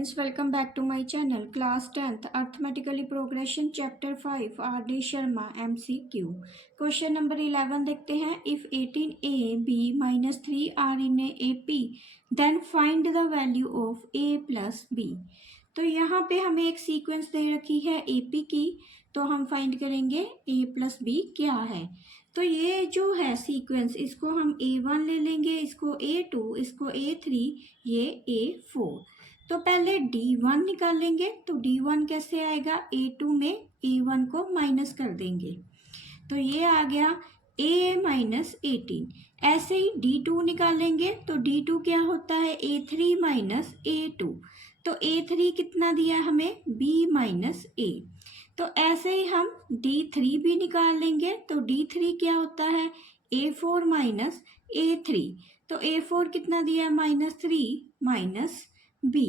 students, welcome back to my channel. Class 10th Arithmetical Progression Chapter 5 R.D. Sharma MCQ. Question number 11 देखते हैं. If 18ab minus 3 are in a AP, then find the value of a plus b. तो यहाँ पे हमें एक sequence दे रखी है AP की, तो हम फाइंड करेंगे a प्लस b क्या है. तो ये जो है सीक्वेंस, इसको हम A1 ले लेंगे, इसको A2, इसको A3, ये A4. तो पहले D1 निकालेंगे. तो D1 कैसे आएगा, A2 में A1 को माइनस कर देंगे, तो ये आ गया A माइनस 18. ऐसे ही D2 निकालेंगे, तो D2 क्या होता है, A3 माइनस A2. तो A3 कितना दिया हमें, B माइनस A. तो ऐसे ही हम D3 भी निकाल लेंगे, तो D3 क्या होता है, A4 माइनस A3. तो A4 कितना दिया, -3 माइनस B.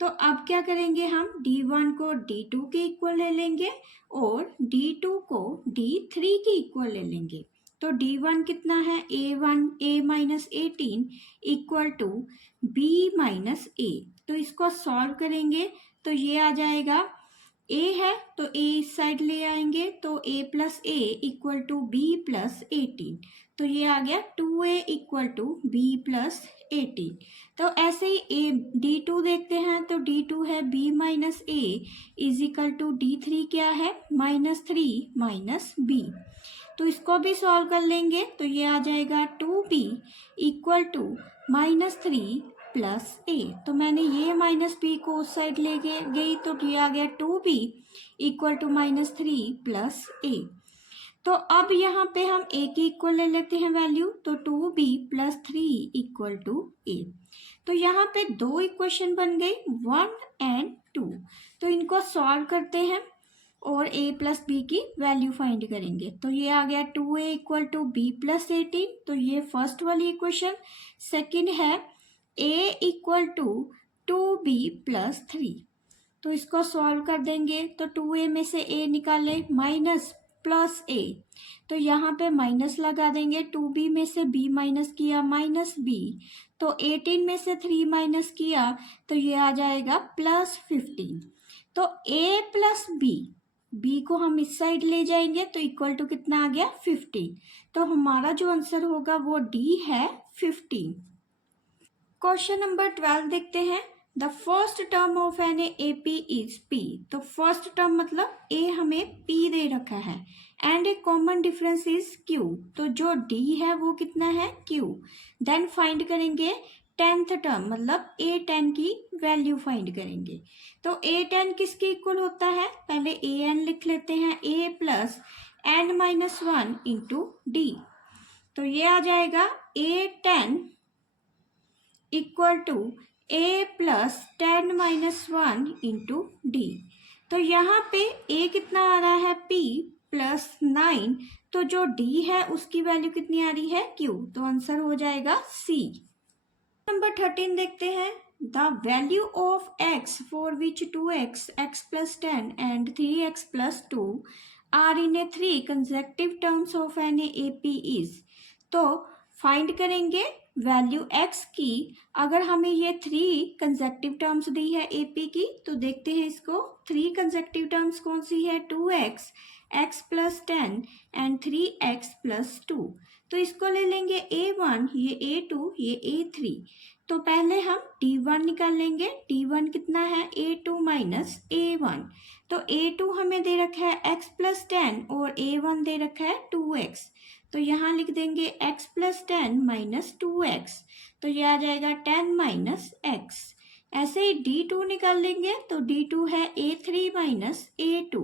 तो अब क्या करेंगे, हम D1 को D2 के इक्वल ले लेंगे और D2 को D3 के इक्वल ले लेंगे. तो D1 कितना है, A minus 18 equal to B minus A. तो इसको सॉल्व करेंगे तो ये आ जाएगा, A है तो A इस साइड ले आएंगे, तो A plus A equal to B plus 18. तो ये आ गया 2A equal to B plus 18. तो ऐसे ही D2 देखते हैं, तो D2 है B minus A is equal to D3 क्या है, -3 माइनस B. तो इसको भी सॉल्व कर लेंगे, तो ये आ जाएगा 2B equal to -3 plus A. तो मैंने ये माइनस B को उस साइड ले गई, तो ये आ गया 2B equal to -3 plus A. तो अब यहाँ पे हम A की इक्वल ले लेते हैं वैल्यू, तो 2B plus 3 equal to A. तो यहाँ पे दो इक्वेशन बन गई, 1 एंड 2. तो इनको सॉल्व करते हैं और A प्लस B की वैल्यू फाइंड करेंगे. तो ये आ गया 2A equal to B plus 18. तो ये फर्स्ट वाली इक्वेशन. सेकेंड है A equal to 2B plus 3. तो इसको सॉल्व कर देंगे, तो 2A में से A निकाले, माइनस प्लस A. तो यहाँ पे माइनस लगा देंगे, 2B में से B माइनस किया, माइनस B. तो 18 में से 3 माइनस किया, तो ये आ जाएगा प्लस 15. तो A प्लस B को हम इस साइड ले जाएंगे, तो इक्वल टू कितना आ गया, 15. तो हमारा जो आंसर होगा वो D है, 15. क्वेश्चन नंबर 12 देखते हैं. The first term of an AP is P. तो फर्स्ट टर्म मतलब A हमें P दे रखा है, and a common difference is Q. तो जो D है वो कितना है, Q. देन फाइंड करेंगे 10th टर्म, मतलब A10 की वैल्यू फाइंड करेंगे. तो A10 किसके इक्वल होता है, पहले AN लिख लेते हैं, A plus N minus 1 into D. तो ये आ जाएगा A10 equal to A plus 10 minus 1 into D. तो यहाँ पे A कितना आ रहा है, P प्लस 9. तो जो D है उसकी वैल्यू कितनी आ रही है, Q. तो आंसर हो जाएगा C. नंबर 13 देखते हैं. The value of x for which 2x, x plus 10 and 3x plus 2 are in a 3 consecutive terms of an AP is. तो फाइंड करेंगे वैल्यू x की. अगर हमें ये 3 कंसेक्टिव टर्म्स दी है AP की, तो देखते हैं इसको. 3 कंसेक्टिव टर्म्स कौन सी है, 2x, x plus 10 and 3x plus 2. तो इसको ले लेंगे A1, ये A2, ये A3. तो पहले हम D1 निकाल लेंगे. D1 कितना है, A2 माइनस A1. तो A2 हमें दे रखा है x प्लस 10 और A1 दे रखा है 2x. तो यहाँ लिख देंगे x प्लस 10 माइनस 2x. तो ये आ जाएगा 10 माइनस x. ऐसे ही D2 निकाल लेंगे, तो D2 है A3 माइनस A2.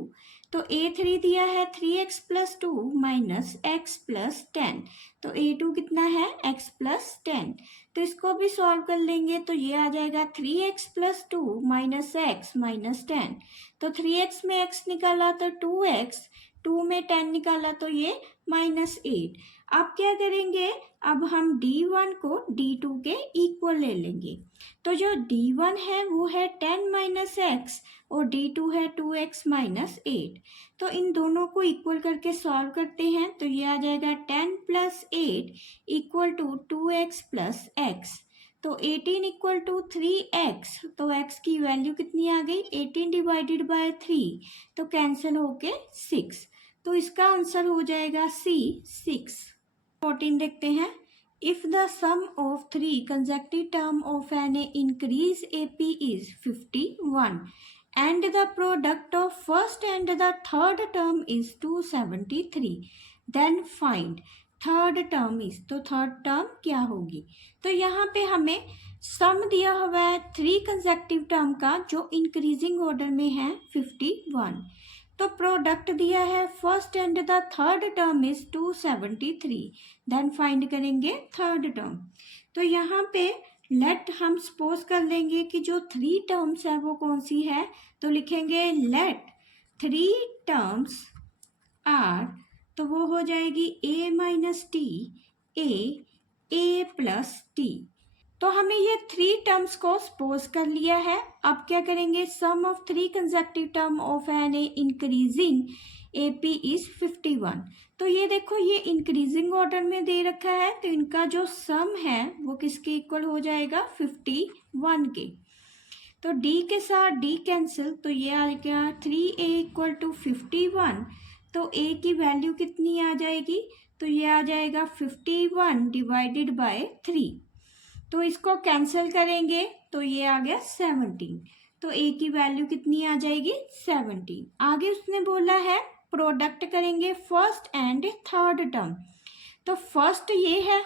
तो A3 दिया है 3x plus 2 minus x plus 10. तो A2 कितना है, x प्लस 10. तो इसको भी सॉल्व कर लेंगे, तो ये आ जाएगा 3x plus 2 minus x minus 10. तो 3x में x निकाला तो 2x, 2 में 10 निकाला तो ये -8. अब क्या करेंगे, अब हम D1 को D2 के इक्वल ले लेंगे. तो जो D1 है वो है 10 माइनस x और D2 है 2x माइनस 8. तो इन दोनों को इक्वल करके सॉल्व करते हैं, तो ये आ जाएगा 10 plus 8 equal to 2x plus x. तो 18 इक्वल टू 3x, तो x की वैल्यू कितनी आ गई 18 डिवाइडेड बाय 3, तो कैंसिल होके 6, तो इसका आंसर हो जाएगा C 6। 14 देखते हैं। If the sum of 3 consecutive term of an increase AP is 51 and the product of first and the third term is 273, then find third term is, तो third term क्या होगी। तो यहाँ पे हमें सम दिया हुआ है 3 कंसेक्टिव टर्म का जो इंक्रीजिंग ऑर्डर में है 51, तो प्रोडक्ट दिया है first and the third term is 273, then find करेंगे थर्ड टर्म। तो यहाँ पे लेट हम सपोज कर लेंगे कि जो 3 टर्म्स है वो कौन सी है, तो लिखेंगे लेट 3 टर्म्स आर, तो वो हो जाएगी a minus t a plus T. तो हमें ये 3 टर्म्स को सपोज कर लिया है। अब क्या करेंगे, sum of 3 consecutive term of an increasing AP is 51। तो ये देखो ये इंक्रीजिंग ऑर्डर में दे रखा है, तो इनका जो सम है वो किसके इक्वल हो जाएगा 51 के। तो D के साथ D कैंसिल, तो ये आ गया 3a इक्वल टू 51, तो a की वैल्यू कितनी आ जाएगी, तो ये आ जाएगा 51 डिवाइडेड बाय 3, तो इसको कैंसिल करेंगे तो ये आ गया 17, तो a की वैल्यू कितनी आ जाएगी 17। आगे उसने बोला है प्रोडक्ट करेंगे फर्स्ट एंड थर्ड टर्म, तो फर्स्ट ये है,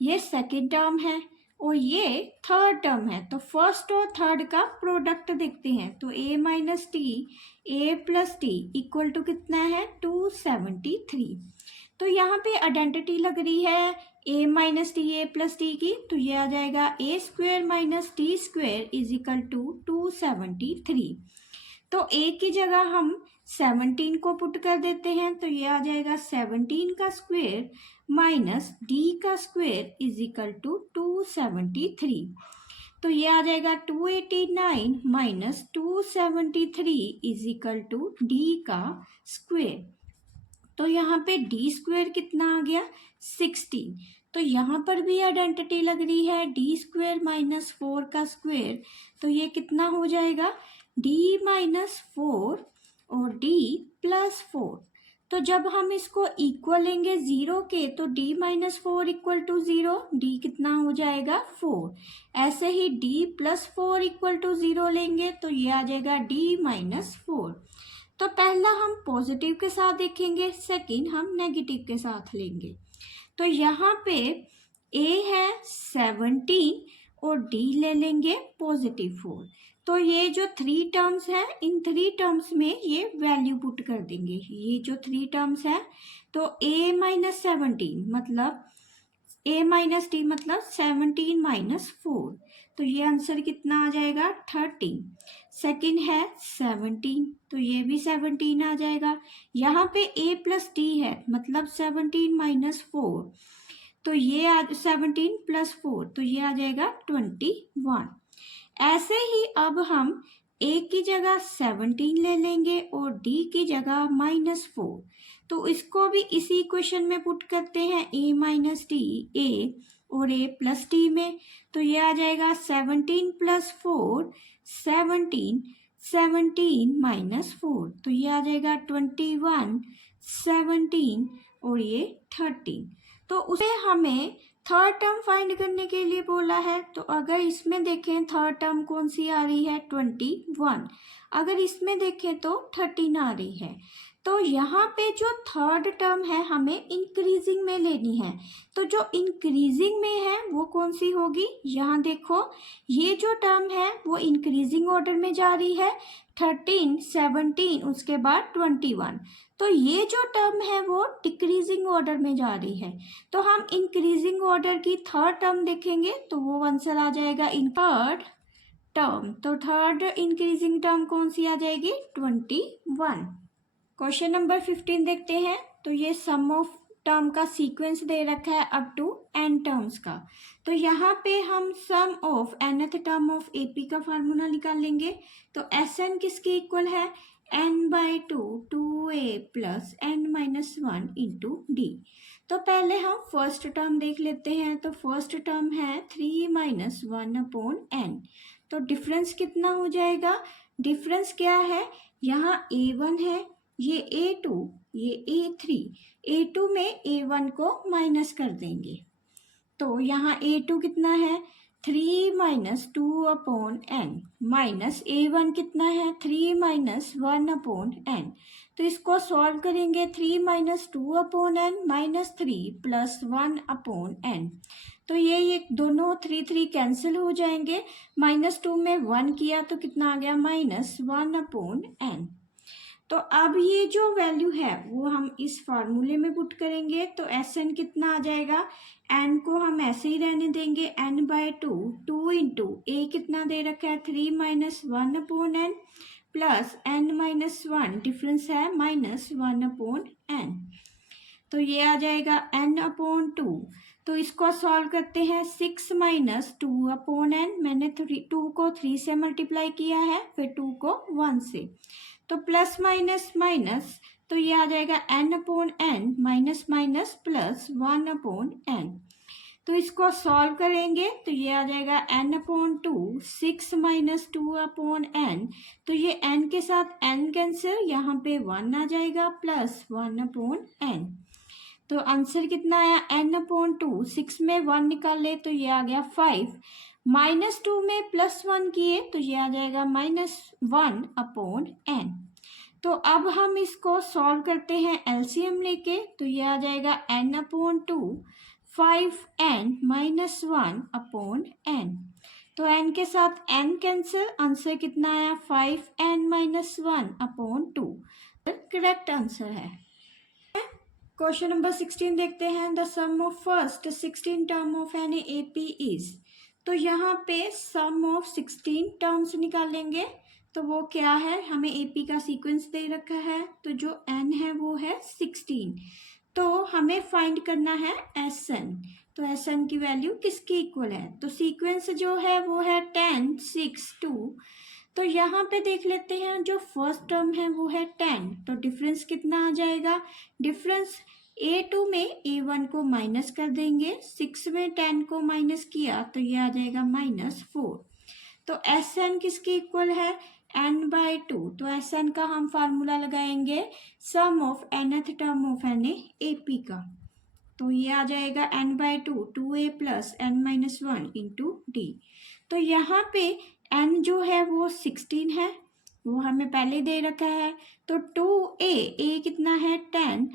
ये सेकेंड टर्म है और ये थर्ड टर्म है, तो फर्स्ट और थर्ड का प्रोडक्ट देखते हैं। तो a minus t a plus t equal to कितना है 273। तो यहाँ पे आइडेंटिटी लग रही है a minus t a plus t की, तो ये आ जाएगा a square minus t square is equal to 273। तो a की जगह हम 17 को पुट कर देते हैं, तो ये आ जाएगा 17 का स्क्वेयर माइनस d का स्क्वेयर इज इक्वल टू 273। तो ये आ जाएगा 289 minus 273 is equal to d का स्क्वेयर। तो यहाँ पे d स्क्वेयर कितना आ गया 16। तो यहाँ पर भी आइडेंटिटी लग रही है d स्क्वेयर माइनस 4 का स्क्वेयर, तो ये कितना हो जाएगा d माइनस 4 और d प्लस 4। तो जब हम इसको इक्वल लेंगे 0 के, तो d minus 4 equal to 0, d कितना हो जाएगा 4। ऐसे ही d प्लस 4 इक्वल टू 0 लेंगे तो ये आ जाएगा d माइनस 4। तो पहला हम पॉजिटिव के साथ देखेंगे, सेकंड हम नेगेटिव के साथ लेंगे। तो यहाँ पे a है 17 और d ले लेंगे पॉजिटिव 4। तो ये जो 3 टर्म्स है, इन 3 टर्म्स में ये वैल्यू पुट कर देंगे। ये जो 3 टर्म्स है, तो a माइनस 17 मतलब a माइनस टी मतलब 17 माइनस 4, तो ये आंसर कितना आ जाएगा 13। सेकेंड है 17, तो ये भी 17 आ जाएगा। यहाँ पे a प्लस टी है मतलब 17 माइनस 4, तो ये 17 प्लस 4, तो ये आ जाएगा 21। ऐसे ही अब हम a की जगह 17 ले लेंगे और d की जगह माइनस 4, तो इसको भी इसी इक्वेशन में पुट करते हैं a माइनस टी a और a प्लस टी में। तो ये आ जाएगा 17 प्लस 4 17 माइनस 4, तो ये आ जाएगा 21 17 और ये 13। तो उसे हमें थर्ड टर्म फाइंड करने के लिए बोला है। तो अगर इसमें देखें थर्ड टर्म कौन सी आ रही है 21, अगर इसमें देखें तो 13 आ रही है। तो यहाँ पे जो थर्ड टर्म है हमें इंक्रीजिंग में लेनी है, तो जो इंक्रीजिंग में है वो कौन सी होगी, यहाँ देखो ये जो टर्म है वो इंक्रीजिंग ऑर्डर में जा रही है, 13 17 उसके बाद 21। तो ये जो टर्म है वो डिक्रीजिंग ऑर्डर में जा रही है, तो हम इंक्रीजिंग ऑर्डर की थर्ड टर्म देखेंगे तो वो आंसर आ जाएगा इन थर्ड टर्म। तो थर्ड इंक्रीजिंग टर्म कौन सी आ जाएगी 21। क्वेश्चन नंबर 15 देखते हैं। तो ये सम ऑफ टर्म का सीक्वेंस दे रखा है अप टू n टर्म्स का। तो यहाँ पे हम sum of nth term of AP का फार्मूला निकाल लेंगे। तो Sn किसके इक्वल है, n/2 2a plus n-1 into D. तो पहले हम फर्स्ट टर्म देख लेते हैं। तो फर्स्ट टर्म है 3-1/n। तो डिफरेंस कितना हो जाएगा? डिफरेंस क्या है? यहाँ a1 है, ये a2, ये a3। a2 में a1 को माइनस कर देंगे। तो यहाँ a2 कितना है? 3-2/n माइनस a1 कितना है? 3-1/n। तो इसको सॉल्व करेंगे। 3-2/n minus 3 plus 1/n। तो ये दोनों 3 कैंसिल हो जाएंगे। -2 में 1 किया तो कितना आ गया? -1/n। तो अब ये जो वैल्यू है वो हम इस फार्मूले में पुट करेंगे। तो Sn कितना आ जाएगा? n को हम ऐसे ही रहने देंगे, n/2 2 इंटू a कितना दे रखा है? 3-1/n प्लस n-1 डिफरेंस है -1/n। तो ये आ जाएगा n/2। तो इसको सॉल्व करते हैं। 6-2/n, मैंने 2 को 3 से मल्टीप्लाई किया है, फिर 2 को 1 से। तो प्लस माइनस माइनस, तो ये आ जाएगा n/n minus minus plus 1/n। तो इसको सॉल्व करेंगे तो ये आ जाएगा n/2 6-2/n। तो ये n के साथ n कैंसिल, यहाँ पे 1 आ जाएगा प्लस 1/n। तो आंसर कितना आया? n/2। 6 में 1 निकाल ले तो ये आ गया 5। -2 में +1 किए तो ये आ जाएगा -1/n। तो अब हम इसको सॉल्व करते हैं एलसीएम लेके। तो ये आ जाएगा n/2 5n-1/n। तो n के साथ n कैंसिल, आंसर कितना आया? 5n-1/2 करेक्ट आंसर है। क्वेश्चन नंबर 16 देखते हैं। The sum of first 16 term of an AP is. तो यहाँ पे सम ऑफ 16 टर्म्स निकालेंगे। तो वो क्या है? हमें एपी का सीक्वेंस दे रखा है, तो जो एन है वो है 16। तो हमें फाइंड करना है एसएन। तो एसएन की वैल्यू किसकी इक्वल है? तो सीक्वेंस जो है वो है 10 6 2। तो यहाँ पे देख लेते हैं, जो फर्स्ट टर्म है वो है 10। तो डिफरेंस कितना आ जाएगा? डिफरेंस a2 में a1 को माइनस कर देंगे। 6 में 10 को माइनस किया तो ये आ जाएगा -4। तो Sn किसकी इक्वल है? n/2। तो Sn का हम फार्मूला लगाएंगे sum of nth term of an AP का। तो ये आ जाएगा n/2 2a plus n-1 into D. तो यहाँ पे n जो है वो 16 है, वो हमें पहले दे रखा है। तो 2a कितना है? 10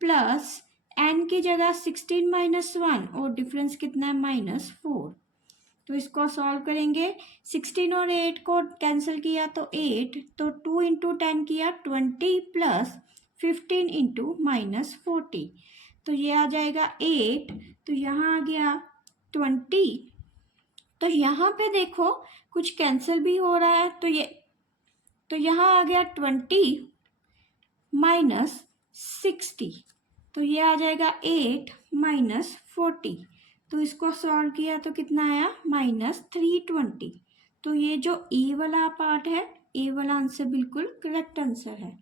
प्लस n की जगह 16 -1 और डिफरेंस कितना है? -4। तो इसको सॉल्व करेंगे। 16 और 8 को कैंसिल किया तो 8, तो 2 इंटू 10 किया 20 प्लस 15 इंटू -40। तो ये आ जाएगा 8। तो यहाँ आ गया 20। तो यहाँ पे देखो कुछ कैंसिल भी हो रहा है, तो यहाँ आ गया 20 -60। तो ये आ जाएगा 8 -40। तो इसको सॉल्व किया तो कितना आया? -320। तो ये जो ए वाला पार्ट है, ए वाला आंसर बिल्कुल करेक्ट आंसर है।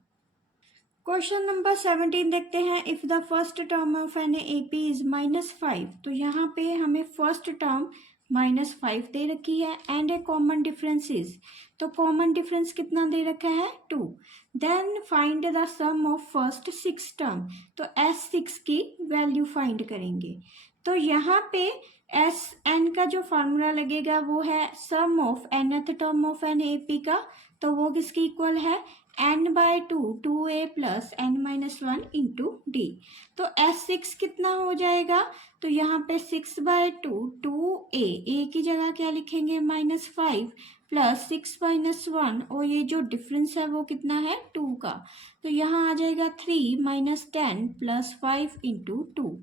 क्वेश्चन नंबर 17 देखते हैं। If the first term of an AP is -5। तो यहाँ पे हमें फर्स्ट टर्म -5 दे रखी है and a common difference is. तो कॉमन डिफरेंस कितना दे रखा है? 2। Then find the sum of first 6 term. तो S6 की वैल्यू फाइंड करेंगे। तो यहाँ पे Sn का जो फार्मूला लगेगा वो है sum of nth term of an AP का। तो वो किसकी इक्वल है? n/2 2a plus n-1 into D. तो S6 कितना हो जाएगा? तो यहाँ पे 6/2 2a, a की जगह क्या लिखेंगे? -5 प्लस 6-1 और ये जो डिफरेंस है वो कितना है? 2 का। तो यहाँ आ जाएगा 3 -10 प्लस 5 इंटू 2।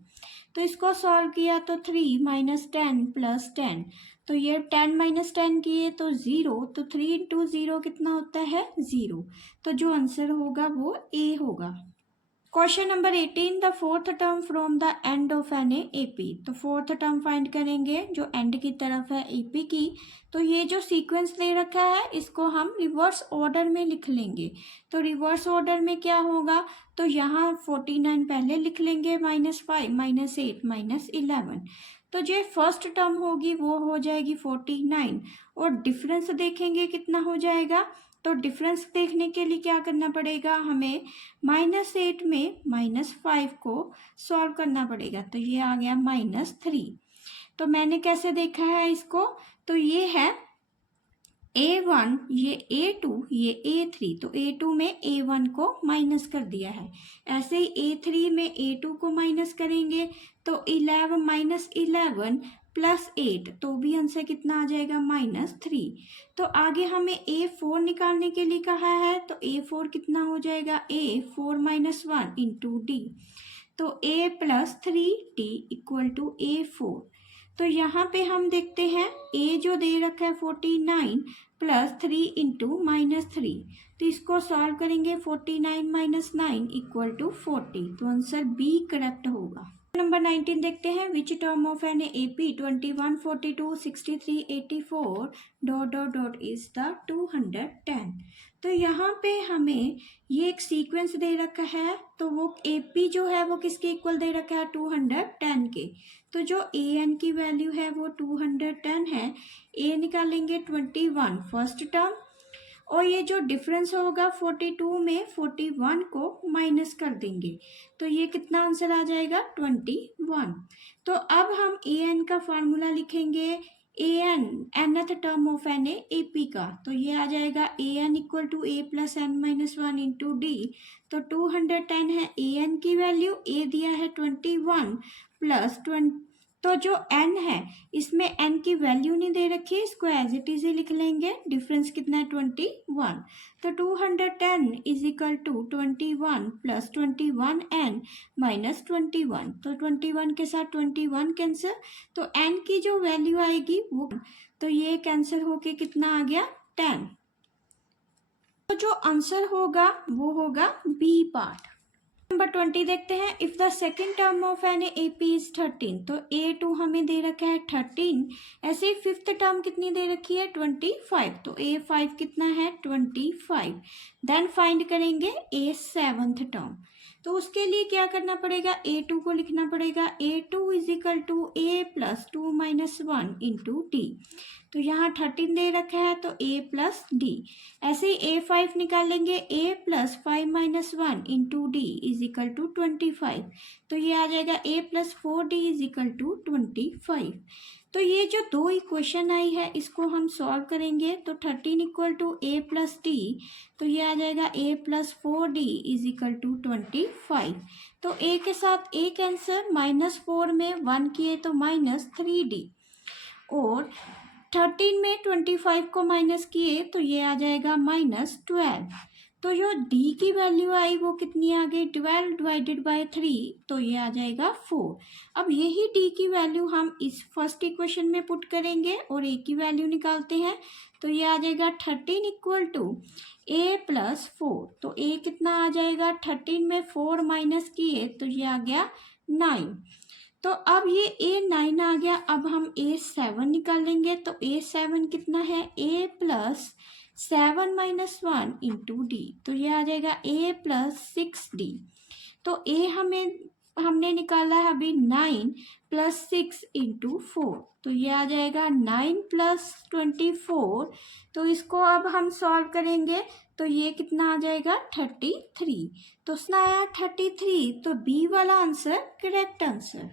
तो इसको सॉल्व किया तो 3 -10 प्लस 10। तो ये 10 -10 किए तो 0। तो 3 इंटू 0 कितना होता है? 0। तो जो आंसर होगा वो ए होगा। Question number 18 the fourth term from the end of an AP. तो फोर्थ टर्म फाइंड करेंगे जो एंड की तरफ है एपी की। तो ये जो सीक्वेंस दे रखा है इसको हम रिवर्स ऑर्डर में लिख लेंगे। तो रिवर्स ऑर्डर में क्या होगा, तो यहाँ 49 पहले लिख लेंगे, -5 -8 -11। तो जो फर्स्ट टर्म होगी वो हो जाएगी 49 और डिफरेंस देखेंगे कितना हो जाएगा। तो डिफरेंस देखने के लिए क्या करना पड़ेगा, हमें -8 में -5 को सॉल्व करना पड़ेगा। तो ये आ गया -3। तो मैंने कैसे देखा है इसको, तो ये है A1, ये A2, ये A3। तो A2 में A1 को माइनस कर दिया है। ऐसे ही A3 में A2 को माइनस करेंगे तो 11 -11 +8, तो भी आंसर कितना आ जाएगा -3। तो आगे हमें A4 निकालने के लिए कहा है। तो A4 कितना हो जाएगा, A4 - 1 × D। तो A + 3D = A4। तो यहाँ पे हम देखते हैं A जो दे रखा है 49 + 3 × -3। तो इसको सॉल्व करेंगे, 49 - 9 = 40। तो आंसर B करेक्ट होगा। नंबर 19 देखते हैं which term of an AP 21 42 63 84 ... is the 210। तो यहाँ पे हमें ये एक सीक्वेंस दे रखा है। तो वो AP जो है वो किसके इक्वल दे रखा है, 210 के। तो जो AN की वैल्यू है वो 210 है। A निकालेंगे 21 फर्स्ट टर्म और ये जो डिफरेंस होगा 42 में 41 को माइनस कर देंगे। तो ये कितना आंसर आ जाएगा, 21। तो अब हम AN का फार्मूला लिखेंगे, AN nth term of an AP का। तो ये आ जाएगा AN = A + n - 1 × D। तो 210 है AN की वैल्यू, A दिया है 21 + 20। तो जो n है इसमें n की वैल्यू नहीं दे रखी है, इसको एज इट इज ही लिख लेंगे। डिफरेंस कितना है, 21। तो 210 = 21 + 21n - 21। तो 21 के साथ 21 कैंसिल। तो n की जो वैल्यू आएगी वो, तो ये कैंसिल होके कितना आ गया, 10। तो जो आंसर होगा वो होगा B पार्ट। नंबर 20 देखते हैं if the second term of an AP is 13। तो A2 हमें दे रखा है 13। ऐसे ही फिफ्थ टर्म कितनी दे रखी है, 25। तो A5 कितना है, 25। देन फाइंड करेंगे A7th टर्म। तो उसके लिए क्या करना पड़ेगा, A2 को लिखना पड़ेगा, A2 = A + 2 - 1 × D। तो यहाँ 13 दे रखा है तो A + D। ऐसे ही A5 निकालेंगे, A + 5 - 1 × D = 25। तो ये आ जाएगा A + 4D = 25। तो ये जो दो इक्वेशन आई है इसको हम सॉल्व करेंगे। तो 13 = A + D। तो ये आ जाएगा A + 4D = 25। तो A के साथ A कैंसर, -4 में 1 किए तो -3D। और 13 में 25 को माइनस किए तो ये आ जाएगा -12। तो जो D की वैल्यू आई वो कितनी आ गई, 12 / 3। तो ये आ जाएगा 4। अब यही D की वैल्यू हम इस फर्स्ट इक्वेशन में पुट करेंगे और A की वैल्यू निकालते हैं। तो ये आ जाएगा 13 = A + 4। तो A कितना आ जाएगा, 13 में 4 माइनस किए तो ये आ गया 9। तो अब ये A9 आ गया। अब हम A7 निकालेंगे। तो A7 कितना है, A + 7 - 1 × D। तो ये आ जाएगा A + 6D। तो A हमने निकाला है अभी 9 + 6 × 4। तो ये आ जाएगा 9 + 24। तो इसको अब हम सॉल्व करेंगे तो ये कितना आ जाएगा, 33। तो उसने आया 33। तो B वाला आंसर करेक्ट आंसर।